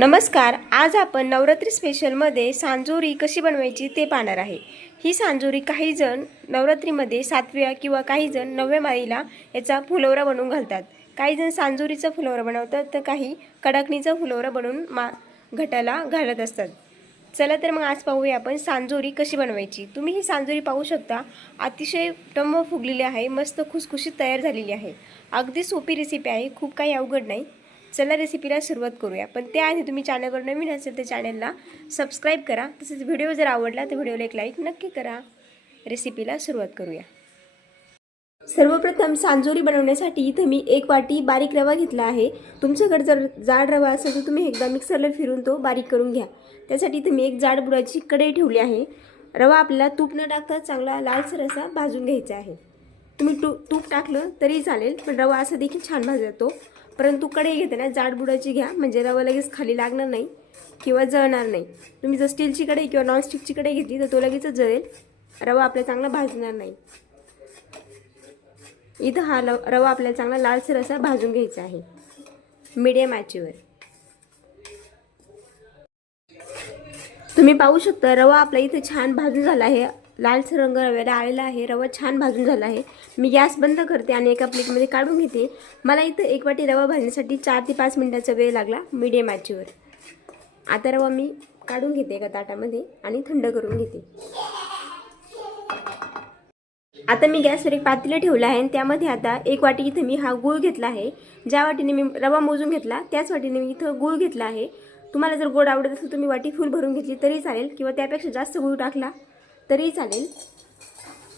नमस्कार. आज आपण नवरात्री स्पेशलमध्ये सांजोरी कशी बनवायची ते पाहणार आहे. ही सांजोरी काही जण नवरात्रीमध्ये 7व्या किंवा काही जण 9व्या माळीला याचा फुलोरा बनवून घालतात. काही जण सांजोरीचा फुलोरा बनवतात तर काही कडकणीचा फुलोरा बनवून घटाला घालत असतात. चला तर मग आज पाहूया आपण सांजोरी कशी बनवायची. तुम्ही ही सांजोरी पाहू शकता. अतिशय टम्म फुगलेली आहे, मस्त खुसखुशीत तयार झालेली आहे. अगदी सोपी रेसिपी आहे, खूप काही अवघड नाही. चला रेसिपीला सुरुवात करूया. पण त्याआधी तुम्ही चॅनलवर नवीन असेल तर चॅनलला सबस्क्राईब करा. तसेच व्हिडिओ जर आवडला तर व्हिडिओला एक लाईक नक्की करा. रेसिपीला सुरुवात करूया. सर्वप्रथम सांजोरी बनवण्यासाठी इथे मी 1 वाटी बारीक रवा घेतला आहे. तुमच्याकडे जर जाड रवा असेल तर तुम्ही एकदा मिक्सरला फिरून तो बारीक करून घ्या. त्यासाठी इथे मी एक जाड बुडाची कढई ठेवली आहे. रवा आपल्याला तूप न टाकता चांगला लालसर असा भाजून घ्यायचा आहे. तुम्ही तूप टाकलं तरी चालेल, पण रवा असा देखील छान भाजतो. परंतु कढई घेताना जाड बुडाची घ्या, म्हणजे रवा लगेच खाली लागणार नाही किंवा जळणार नाही. तुम्ही जर स्टीलची कढई किंवा नॉनस्टिकची कढई घेतली तर तो लगेचच जळेल, रवा आपल्याला चांगला भाजणार नाही. इथं हा रवा आपल्याला चांगला लालसर असा भाजून घ्यायचा आहे मीडियम आचेवर. तुम्ही पाहू शकता रवा आपला इथे छान भाजून झाला आहे. लालसर रंग रव्याला आलेला आहे. रवा छान भाजून झाला आहे. मी गॅस बंद करते आणि एका प्लेटमध्ये काढून घेते. मला इथं 1 वाटी रवा भाजण्यासाठी 4 ते 5 मिनिटाचा वेळ लागला मीडियम आचेवर. आता रवा मी काढून घेते एका ताटामध्ये आणि थंड करून घेते. आता मी गॅसवर एक पातेलं ठेवलं आहे आणि त्यामध्ये आता 1 वाटी इथं मी हा गूळ घेतला आहे. ज्या वाटीने मी रवा मोजून घेतला त्याच वाटीने मी इथं गूळ घेतला आहे. तुम्हाला जर गोड आवडत असेल तुम्ही वाटी फुल भरून घेतली तरी चालेल किंवा त्यापेक्षा जास्त गूळ टाकला तरी चालेल.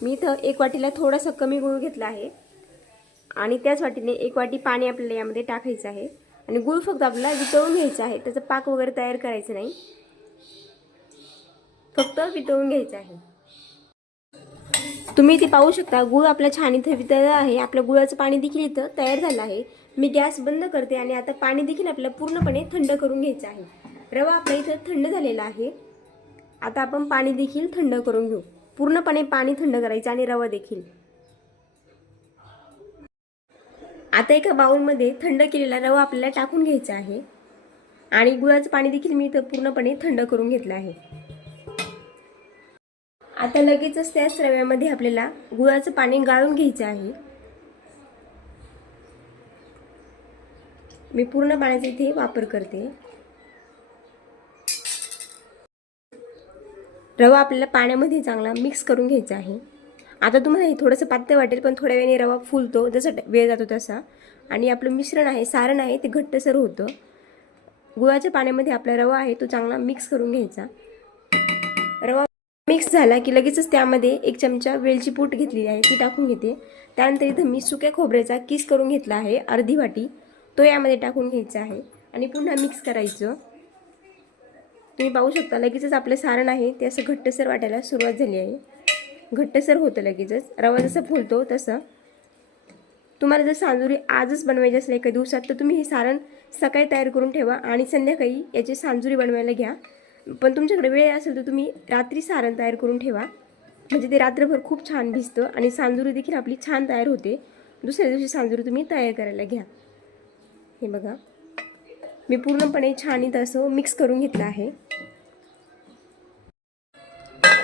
मी इथं 1 वाटीला थोडासा कमी गूळ घेतला आहे आणि त्याच वाटीने 1 वाटी पाणी आपल्याला यामध्ये टाकायचं आहे आणि गूळ फक्त आपल्याला वितळून घ्यायचा आहे. त्याचा पाक वगैरे तयार करायचं नाही, फक्त वितळून घ्यायचं आहे. तुम्ही इथे पाहू शकता गूळ आपला छान इथं वितळला आहे. आपलं गुळाचं पाणी देखील इथं तयार झालं आहे. मी गॅस बंद करते आणि आता पाणी देखील आपल्याला पूर्णपणे थंड करून घ्यायचं आहे. रवा आपला इथं थंड झालेला आहे. आता आपण पाणी देखील थंड करून घेऊ. पूर्णपणे पाणी थंड करायचं आणि रवा देखील. आता एका बाउलमध्ये थंड केलेला रवा आपल्याला टाकून घ्यायचा आहे आणि गुळाचं पाणी देखील मी इथं पूर्णपणे थंड करून घेतलं आहे. आता लगेचच त्याच रव्यामध्ये आपल्याला गुळाचं पाणी गाळून घ्यायचं आहे. मी पूर्ण पाण्याचा इथे वापर करते. रवा आपल्याला पाण्यामध्ये चांगला मिक्स करून घ्यायचा आहे. आता तुम्हाला हे थोडंसं पातळ वाटेल, पण थोड्या वेळाने रवा फुलतो जसा वेळ जातो तसा, आणि आपलं मिश्रण आहे, सारण आहे, ते घट्टसर होतं. गुळाच्या पाण्यामध्ये आपला रवा आहे तो चांगला मिक्स करून घ्यायचा. रवा मिक्स झाला की लगेचच त्यामध्ये 1 चमचा वेलची पूड घेतलेली आहे ती टाकून घेते. त्यानंतर इथं मी सुक्या खोबऱ्याचा किस करून घेतला आहे अर्धी वाटी, तो यामध्ये टाकून घ्यायचा आहे आणि पुन्हा मिक्स करायचं. तुम्ही पाहू शकता लगेचच आपलं सारण आहे ते असं घट्टसर वाटायला सुरुवात झाली आहे. घट्टसर होतं लगेचच, रवा जसा फुलतो तसं. तुम्हाला जर सांजोरी आजच बनवायची असेल एका दिवसात तर तुम्ही हे सारण सकाळी तयार करून ठेवा आणि संध्याकाळी याची सांजोरी बनवायला घ्या. पण तुमच्याकडे वेळ असेल तर तुम्ही रात्री सारण तयार करून ठेवा, म्हणजे ते रात्रभर खूप छान भिजतं आणि सांजोरी देखील आपली छान तयार होते. दुसऱ्या दिवशी सांजोरी तुम्ही तयार करायला घ्या. हे बघा मी पूर्णपणे छान इथं असं मिक्स करून घेतलं आहे.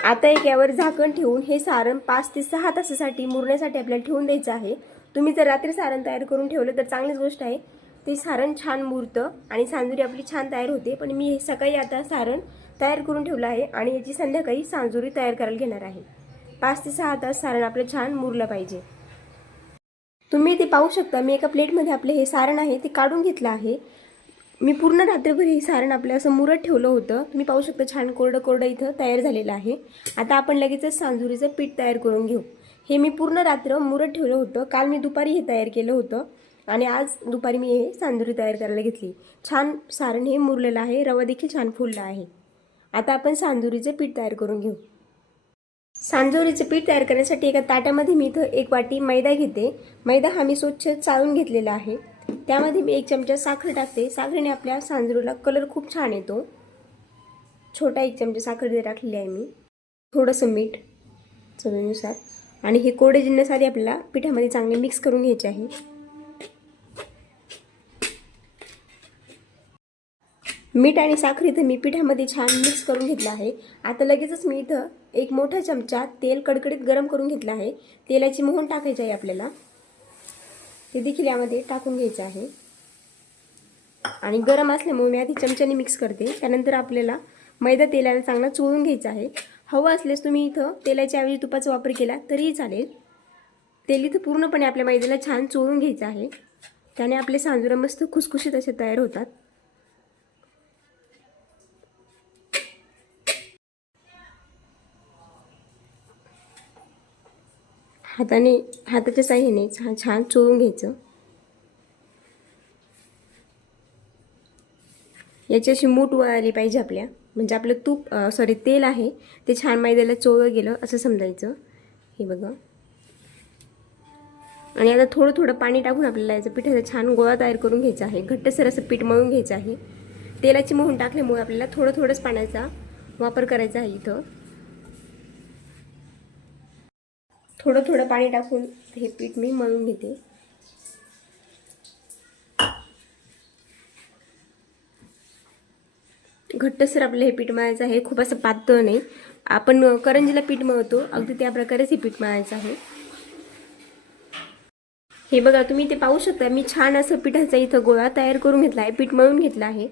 आता एक यावर झाकण ठेवून हे सारण 5 ते 6 तासासाठी मुरण्यासाठी आपल्याला ठेवून द्यायचं आहे. तुम्ही जर रात्री सारण तयार करून ठेवलं तर चांगलीच गोष्ट आहे, ते सारण छान मुरतं आणि सांजोरी आपली छान तयार होते. पण मी हे सकाळी आता सारण तयार करून ठेवलं आहे आणि याची संध्याकाळी सांजोरी तयार करायला घेणार आहे. 5 ते 6 तास सारण आपलं छान मुरलं पाहिजे. तुम्ही ते पाहू शकता मी एका प्लेटमध्ये आपले हे सारण आहे ते काढून घेतलं आहे. मी पूर्ण रात्रभर हे सारण आपलं असं मुरत ठेवलं होतं. तुम्ही पाहू शकता छान कोरडं कोरडं इथं तयार झालेलं आहे. आता आपण लगेचच सांजोरीचं पीठ तयार करून घेऊ. हे मी पूर्ण रात्र मुरत ठेवलं होतं. काल मी दुपारी हे तयार केलं होतं आणि आज दुपारी मी हे सांजोरी तयार करायला घेतली. छान सारण हे मुरलेलं आहे, रवा देखील छान फुलला आहे. आता आपण सांजोरीचं पीठ तयार करून घेऊ. सांजोरीचं पीठ तयार करण्यासाठी एका ताटामध्ये मी इथं 1 वाटी मैदा घेते. मैदा हा मी स्वच्छ चाळून घेतलेला आहे. त्यामध्ये मी 1 चमचा साखर टाकते. साखरेने आपल्या सांजोरीला कलर खूप छान येतो. छोटा 1 चमचा साखर टाकलेली आहे मी. थोडंसं मीठ चवीनुसार आणि हे कोरडे जिन्नस आधी आपल्याला पिठामध्ये चांगले मिक्स करून घ्यायचे आहे. मीठ आणि साखर इथं मी पिठामध्ये छान मिक्स करून घेतलं आहे. आता लगेचच मी इथं एक मोठा चमचा तेल कडकडीत गरम करून घेतलं आहे. तेलाची मोहन टाकायची आहे आपल्याला, ते देखील यामध्ये टाकून घ्यायचं आहे. आणि गरम असल्यामुळे मी आधी चमच्याने मिक्स करते. त्यानंतर आपल्याला मैदा तेलाला चांगला चोळून घ्यायचा आहे. हवं असल्यास तुम्ही इथं तेलाच्या ऐवजी तुपाचा वापर केला तरीही चालेल. तेल इथं पूर्णपणे आपल्या मैद्याला छान चोळून घ्यायचं आहे. त्याने आपले सांजुरं मस्त खुसखुशीत असे तयार होतात. हाताच्या साह्याने छान चोळून घ्यायचं. याची अशी मूठ वळाली पाहिजे आपल्या, म्हणजे आपलं तेल आहे ते छान मैद्याला चोळलं गेलं असं समजायचं. हे बघा. आणि आता थोडं थोडं पाणी टाकून आपल्याला याचा पिठाचा छान गोळा तयार करून घ्यायचा आहे. घट्टसर असं पीठ मळून घ्यायचं आहे. तेलाची मोहन टाकल्यामुळे आपल्याला थोडं थोडंच पाण्याचा वापर करायचा आहे. इथं थोडं थोडं पाणी टाकून हे पीठ मी मळून घेते. घट्टसर आपलं हे पीठ मळायचं आहे, खूप असं पातळ नाही. आपण करंजीला पीठ मळतो अगदी त्या प्रकारेच हे पीठ मळायचं आहे. हे बघा, तुम्ही ते पाहू शकता. मी छान असं पिठाचा इथं गोळा तयार करून घेतला आहे, पीठ मळून घेतलं आहे.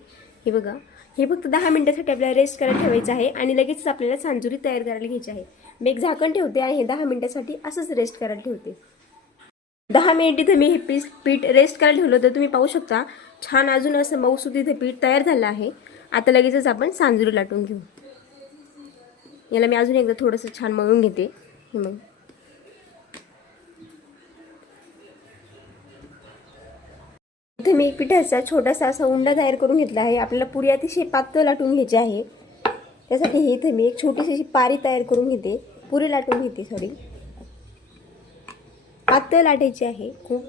हे बघा, हे फक्त 10 मिनिटासाठी आपल्याला रेस्ट करायला ठेवायचं आहे आणि लगेच आपल्याला सांजुरी तयार करायला घ्यायची आहे. मी एक झाकण ठेवते आणि हे 10 मिनिटासाठी असंच रेस्ट करायला ठेवते. 10 मिनिट इथं मी हे पीठ रेस्ट करायला ठेवलं तर तुम्ही पाहू शकता छान अजून असं मऊसूत इथे पीठ तयार झालं आहे. आता लगेचच आपण सांजुरी लाटून घेऊ. याला मी अजून एकदा थोडंसं छान मळून घेते. मग इथे मी पिठाचा छोटासा असा उंडा तयार करून घेतला आहे. आपल्याला पुरी अतिशय पातळ लाटून घ्यायची आहे. त्यासाठी इथे मी एक छोटीशी अशी पारी तयार करून घेते. पुरी लाटून घेते, पातळ लाटायची आहे खूप.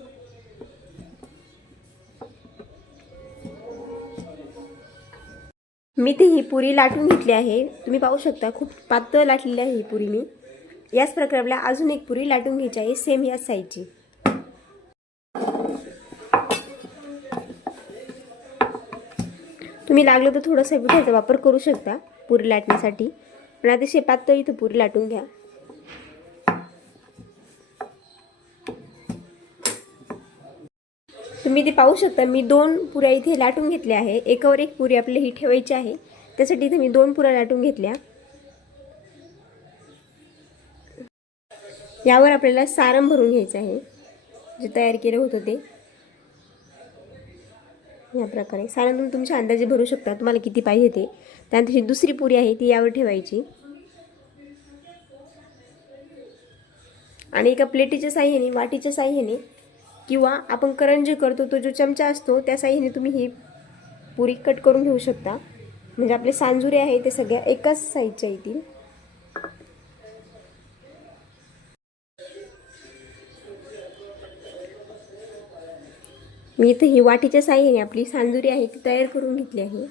मी ती ही पुरी लाटून घेतली आहे. तुम्ही पाहू शकता खूप पातळ लाटलेली आहे ही पुरी मी. याच प्रकारे आपल्याला अजून एक पुरी लाटून घ्यायची आहे, सेम याच साईजची. तुम्ही लागलं तर थोडंसं पिठाचा वापर करू शकता पुरी लाटण्यासाठी, पण अतिशय पातळ इथं पुरी लाटून घ्या. तुम्ही ते पाहू शकता मी 2 पुऱ्या इथे लाटून घेतल्या आहे. एकावर एक पुरी आपल्याला ही ठेवायची आहे. त्यासाठी इथे मी 2 पुऱ्या लाटून घेतल्या. यावर आपल्याला सारण भरून घ्यायचं आहे, जे तयार केलं होतं ते. या प्रकारे सारण तुम्ही तुमच्या अंदाजे भरू शकता, तुम्हाला किती पाहिजे ते. त्यानंतर ही दुसरी पुरी आहे ती यावर ठेवायची आणि एका प्लेटीच्या साह्याने, वाटीच्या साह्याने किंवा आपण करंजी करतो तो जो चमचा असतो त्या साह्याने तुम्ही ही पुरी कट करून घेऊ शकता. म्हणजे आपले सांजुरे आहे ते सगळ्या एकाच साईजच्या येतील. मी इथे ही वाटीच्या साह्याने आपली सांजुरी आहे ती तयार करून घेतली आहे.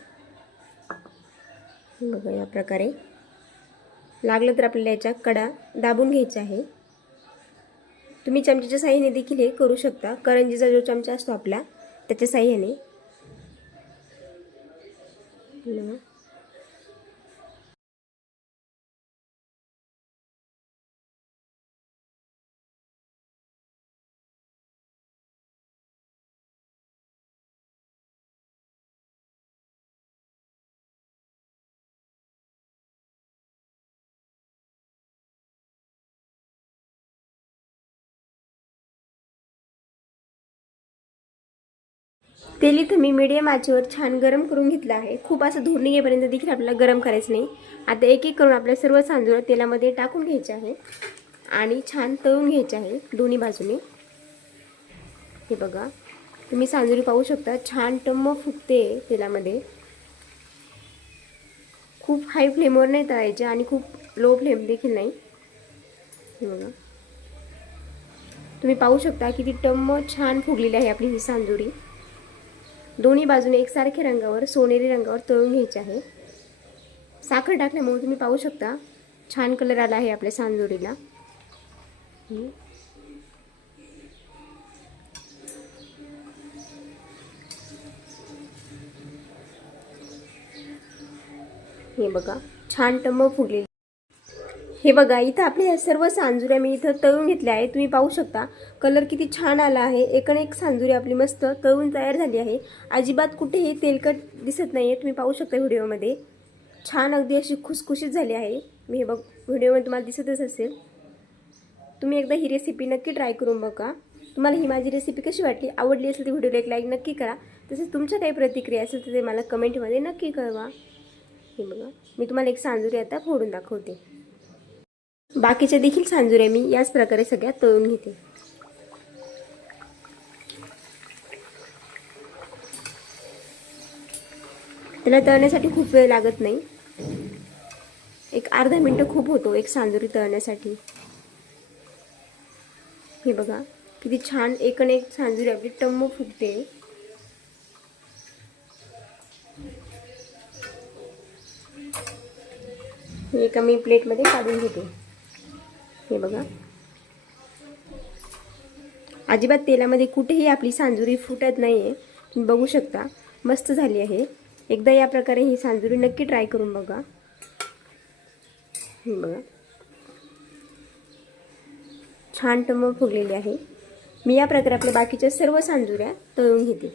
बघा, या प्रकारे लागलं तर आपल्याला याच्या कडा दाबून घ्यायच्या आहे. तुम्ही चमच्याच्या साह्याने देखील हे करू शकता. करंजीचा जो चमचा असतो आपला त्याच्या साह्याने. तेल इथं मी मीडियम आचेवर छान गरम करून घेतलं आहे. खूप असं धूर निघेपर्यंत देखील आपल्याला गरम करायचं नाही. आता एक एक करून आपल्या सर्व सांजुरं तेलामध्ये टाकून घ्यायचे आहे आणि छान तळून घ्यायचे आहे दोन्ही बाजूने. हे बघा, तुम्ही सांजुरी पाहू शकता छान टम्म फुगते तेलामध्ये. खूप हाय फ्लेमवर नाही तळायचे आणि खूप लो फ्लेम देखील नाही. हे बघा, तुम्ही पाहू शकता किती टम्म छान फुगलेली आहे आपली ही सांजुरी. दोन्ही बाजूने एकसारख्या रंगावर, सोनेरी रंगावर तळून घ्यायचे आहे. साखर टाकल्यामुळे तुम्ही पाहू शकता छान कलर आला आहे आपल्या सांजुरीला. हे बघा छान टम्म फुगलेली. हे बघा इथं आपल्या ह्या सर्व सांजुऱ्या मी इथं तळून घेतल्या आहे. तुम्ही पाहू शकता कलर किती छान आला आहे. एकण एक सांजुरी आपली मस्त तळून तयार झाली आहे. अजिबात कुठेही तेलकट दिसत नाहीये. तुम्ही पाहू शकता व्हिडिओमध्ये छान अगदी अशी खुसखुशीत झाली आहे. मी हे बघ व्हिडिओमध्ये तुम्हाला दिसतच असेल. तुम्ही एकदा ही रेसिपी नक्की ट्राय करून बघा. तुम्हाला ही माझी रेसिपी कशी वाटली, आवडली असेल तर व्हिडिओला एक लाईक नक्की करा. तसेच तुमच्या काही प्रतिक्रिया असेल तर ते मला कमेंटमध्ये नक्की कळवा. हे बघा मी तुम्हाला एक सांजुरी आता फोडून दाखवते. बाकीच्या देखील सांजुऱ्या मी याच प्रकारे सगळ्या तळून घेते. त्याला तळण्यासाठी खूप वेळ लागत नाही. एक अर्धा मिनिट खूप होतो एक सांजुरी तळण्यासाठी. हे बघा किती छान एकण एक सांजुरी आपली टम्म फुगते. हे एका मी प्लेटमध्ये काढून घेते. हे बघा अजिबात तेलामध्ये कुठेही आपली सांजुरी फुटत नाहीये. तुम्ही बघू शकता मस्त झाली आहे. एकदा या प्रकारे ही सांजुरी नक्की ट्राय करून बघा. हे बघा छान टम्म फुगलेली आहे. मी या प्रकारे आपल्या बाकीच्या सर्व सांजुऱ्या तळून घेते.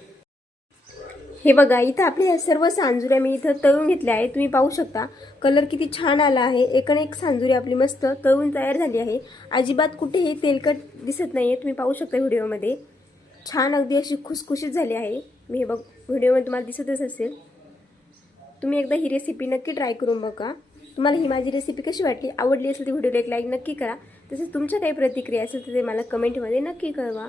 हे बघा इथं आपल्या ह्या सर्व सांजुऱ्या मी इथं तळून घेतल्या आहे. तुम्ही पाहू शकता कलर किती छान आला आहे. एकण एक सांजुरी आपली मस्त तळून तयार झाली आहे. अजिबात कुठेही तेलकट दिसत नाहीये. तुम्ही पाहू शकता व्हिडिओमध्ये छान अगदी अशी खुसखुशीत झाली आहे. मी हे बघ व्हिडिओमध्ये तुम्हाला दिसतच असेल. तुम्ही एकदा ही रेसिपी नक्की ट्राय करून बघा. तुम्हाला ही माझी रेसिपी कशी वाटली, आवडली असेल तर व्हिडिओला एक लाईक नक्की करा. तसेच तुमच्या काही प्रतिक्रिया असेल तर ते मला कमेंटमध्ये नक्की कळवा.